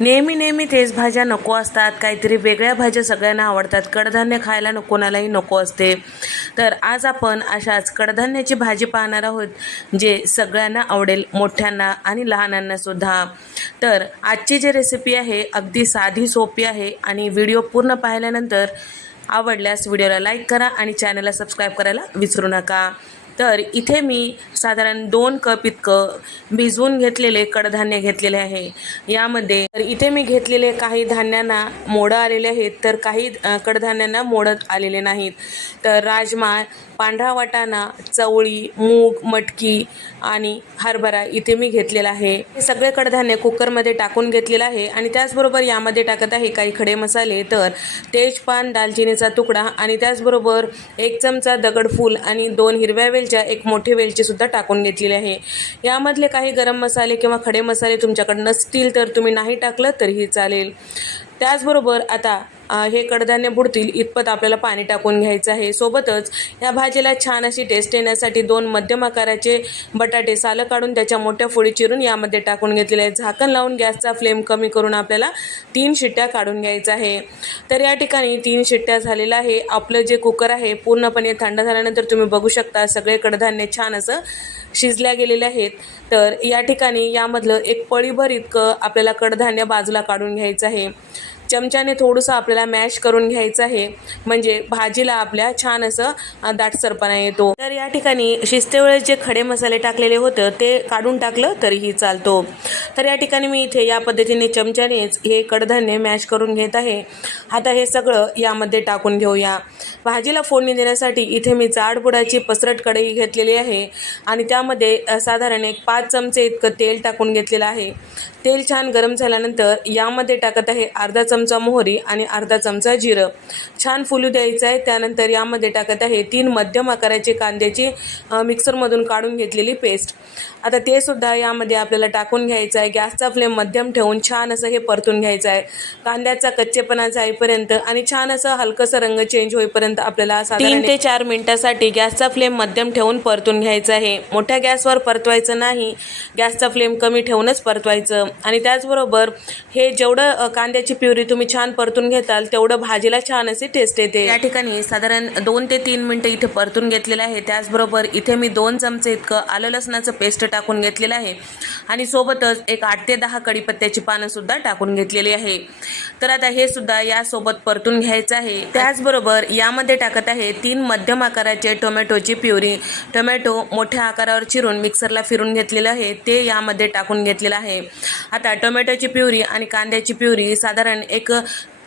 नेहमी नेहमी तेच भाज्या नको असतात काहीतरी वेगळ्या भाज्या सगळ्यांना आवडतात. कडधान्य खायला कोणालाही नको असते. तर आज आपण अशाच कडधान्याची भाजी पाहणार आहोत जे सगळ्यांना आवडेल मोठ्यांना आणि लहानांना सुद्धा. तर आजची जी रेसिपी आहे अगदी साधी सोपी आहे आणि व्हिडिओ पूर्ण पाहिल्यानंतर आवडल्यास व्हिडिओला लाईक करा आणि चॅनलला सबस्क्राईब करायला विसरू नका. तर इथे मी साधारण दोन कप इतकं भिजवून घेतलेले कडधान्य घेतलेले आहे. यामध्ये तर इथे मी घेतलेले काही धान्यांना मोडं आलेले आहेत तर काही कडधान्यांना मोडत आलेले नाहीत. तर राजमा पांढरा वाटाणा चवळी मूग मटकी आणि हरभरा इथे मी घेतलेला आहे. हे सगळे कडधान्य कुकरमध्ये टाकून घेतलेलं आहे आणि त्याचबरोबर यामध्ये टाकत आहे काही खडे मसाले तर तेजपान दालचिनीचा तुकडा आणि त्याचबरोबर एक चमचा दगडफूल आणि दोन हिरव्या वेलच्या एक मोठे वेलचीसुद्धा टाकून घेतलेली आहे. यामधले काही गरम मसाले किंवा खडे मसाले तुमच्याकडे नसतील तर तुम्ही नाही टाकलं तरीही चालेल. त्याचबरोबर आता हे कडधान्य बुडतील इतपत आपल्याला पाणी टाकून घ्यायचं आहे. सोबतच या भाजीला छान अशी टेस्ट येण्यासाठी दोन मध्यम आकाराचे बटाटे सालं काढून त्याच्या मोठ्या फोडी चिरून यामध्ये टाकून घेतलेले आहे झाकण लावून गॅसचा फ्लेम कमी करून आपल्याला तीन शिट्ट्या काढून घ्यायचं आहे. तर या ठिकाणी तीन शिट्ट्या झालेल्या आहे. आपलं जे कुकर आहे पूर्णपणे थंड झाल्यानंतर तुम्ही बघू शकता सगळे कडधान्य छान असं शिजल्या गेलेले आहेत. तर या ठिकाणी यामधलं एक पळीभर इतकं आपल्याला कडधान्य बाजूला काढून घ्यायचं आहे. चमच्याने थोडंसं आपल्याला मॅश करून घ्यायचं आहे. म्हणजे भाजीला आपल्या छान असं दाटसरपणा येतो. तर या ठिकाणी शिजतेवेळेस जे खडे मसाले टाकलेले होतं ते काढून टाकलं तरीही चालतो. तर या ठिकाणी मी इथे या पद्धतीने चमच्यानेच हे कडधान्य मॅश करून घेत आहे. आता हे सगळं यामध्ये टाकून घेऊया. भाजीला फोडणी देण्यासाठी इथे मी जाडबुडाची पसरट कढई घेतलेली आहे. आणि त्यामध्ये साधारण एक पाच चमचे इतकं तेल टाकून घेतलेलं आहे. तेल छान गरम झाल्यानंतर यामध्ये टाकत आहे अर्धा चमचा मोहरी आणि अर्धा चमचा जिरं. छान फुलू द्यायचं आहे. त्यानंतर यामध्ये टाकत आहे तीन मध्यम आकाराची कांद्याची मिक्सरमधून काढून घेतलेली पेस्ट. आता ते सुद्धा यामध्ये आपल्याला टाकून घ्यायचं आहे. गॅसचा फ्लेम मध्यम ठेवून छान असं हे परतून घ्यायचं आहे. कांद्याचा कच्चेपणा जाईपर्यंत आणि छान असं हलकंसं रंग चेंज होईपर्यंत आपल्याला तीन ते चार मिनिटासाठी गॅसचा फ्लेम मध्यम ठेवून परतून घ्यायचा आहे. मोठ्या गॅसवर परतवायचं नाही. गॅसचा फ्लेम कमी ठेवूनच परतवायचं. आणि त्याचबरोबर हे जेवढं कांद्याची प्युरी तुम्ही छान परतून घेताल तेवढं भाजीला छान अशी टेस्ट येते. या ठिकाणी साधारण दोन ते तीन मिनटं इथे परतून घेतलेलं आहे. त्याचबरोबर इथे मी दोन चमचे इतकं आलं लसणाचं पेस्ट टाकून घेतलेलं आहे. आणि सोबतच एक आठ ते दहा कढीपत्त्याची पानं सुद्धा टाकून घेतलेली आहे. तर आता हे सुद्धा यासोबत परतून घ्यायचं आहे. त्याचबरोबर यामध्ये टाकत आहे. तीन मध्यम आकाराचे टोमॅटोची प्युरी. टोमॅटो मोठ्या आकारावर चिरून मिक्सरला फिरून घेतलेलं आहे. ते यामध्ये टाकून घेतलेलं आहे. आता टोमॅटोची प्युरी आणि कांद्याची प्युरी साधारण एक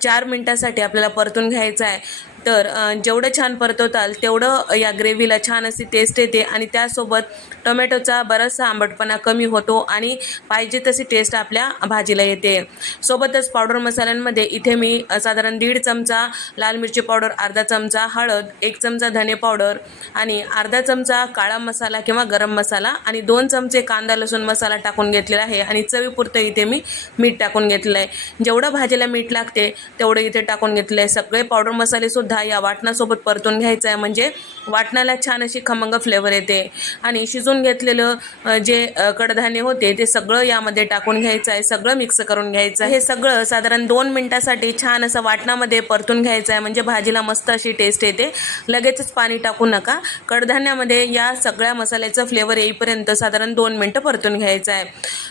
चार मिनटासाठी आपल्याला परतून घ्यायचं आहे. तर जेवढं छान परतवताल तेवढं या ग्रेव्हीला छान अशी टेस्ट येते आणि त्यासोबत टोमॅटोचा बराचसा आंबटपणा कमी होतो आणि पाहिजे तशी टेस्ट आपल्या भाजीला येते. सोबतच पावडर मसाल्यांमध्ये इथे मी साधारण दीड चमचा लाल मिरची पावडर अर्धा चमचा हळद एक चमचा धने पावडर आणि अर्धा चमचा काळा मसाला किंवा गरम मसाला आणि दोन चमचे कांदा लसूण मसाला टाकून घेतलेला आहे आणि चवीपुरतं इथे मी मीठ टाकून घेतलं आहे. जेवढं भाजीला मीठ लागते तेवढं इथे टाकून घेतलं आहे. सगळे पावडर मसाले सुद्धा या वाटणासोबत परतून घ्यायचं आहे म्हणजे वाटणाला छान अशी खमंग फ्लेवर येते. आणि शिजून घेतलेलं जे कडधान्य होते ते सगळं यामध्ये टाकून घ्यायचं आहे सगळं मिक्स करून घ्यायचं आहे हे सगळं साधारण दोन मिनिटासाठी छान असं वाटणामध्ये परतून घ्यायचं आहे म्हणजे भाजीला मस्त अशी टेस्ट येते. लगेचच पाणी टाकू नका. कडधान्यामध्ये या सगळ्या मसाल्याचं फ्लेवर येईपर्यंत साधारण दोन मिनटं परतून घ्यायचं आहे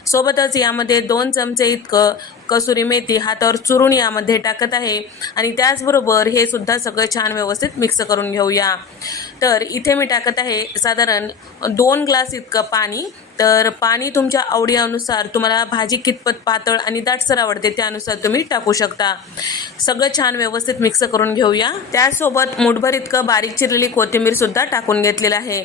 सोबतच यामध्ये दोन चमचे इतकं कसुरी मेथी हातावर चुरून यामध्ये टाकत आहे. आणि त्याचबरोबर हे सुद्धा सगळं छान व्यवस्थित मिक्स करून घेऊया. तर इथे मी टाकत आहे साधारण दोन ग्लास इतकं पाणी तर पाणी तुमच्या आवडीनुसार तुम्हाला भाजी कितपत पातळ आणि दाटसर आवडते त्यानुसार तुम्ही टाकू शकता. सगळं छान व्यवस्थित मिक्स करून घेऊया. त्यासोबत मुठभर इतकं बारीक चिरलेली कोथिंबीर सुद्धा टाकून घेतलेलं आहे.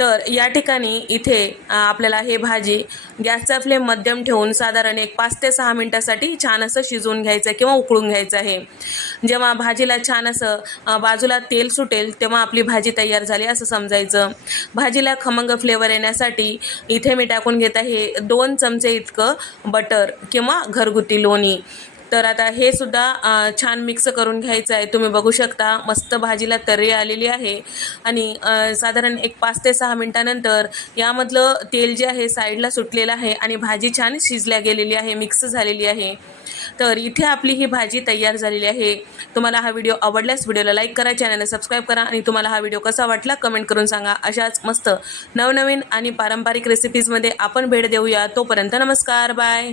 तर या ठिकाणी इथे आपल्याला हे भाजी गॅसचा फ्लेम मध्यम ठेवून साधारण एक पाच ते सहा मिनिटासाठी छान असं शिजवून घ्यायचं आहे किंवा उकळून घ्यायचं आहे. जेव्हा भाजीला छान असं बाजूला तेल सुटेल तेव्हा आपली भाजी तयार झाली असं समजायचं. भाजीला खमंग फ्लेवर येण्यासाठी इथे मी टाकून घेत आहे दोन चमचे इतकं बटर किंवा घरगुती लोणी. तर आता हे सुद्धा छान मिक्स करून घ्यायचं आहे. तुम्ही बघू शकता मस्त भाजीला तर्री आलेली आहे. आणि साधारण एक पाच ते सहा मिनटानंतर यामधलं तेल जे आहे साईडला सुटलेलं आहे आणि भाजी छान शिजल्या गेलेली आहे मिक्स झालेली आहे. तर इथे आपली ही भाजी तयार झालेली आहे. तुम्हाला हा व्हिडिओ आवडल्यास व्हिडिओला लाईक करा चॅनलला सबस्क्राईब करा आणि तुम्हाला हा व्हिडिओ कसा वाटला कमेंट करून सांगा. अशाच मस्त नवनवीन आणि पारंपरिक रेसिपीजमध्ये आपण भेट देऊया. तोपर्यंत नमस्कार बाय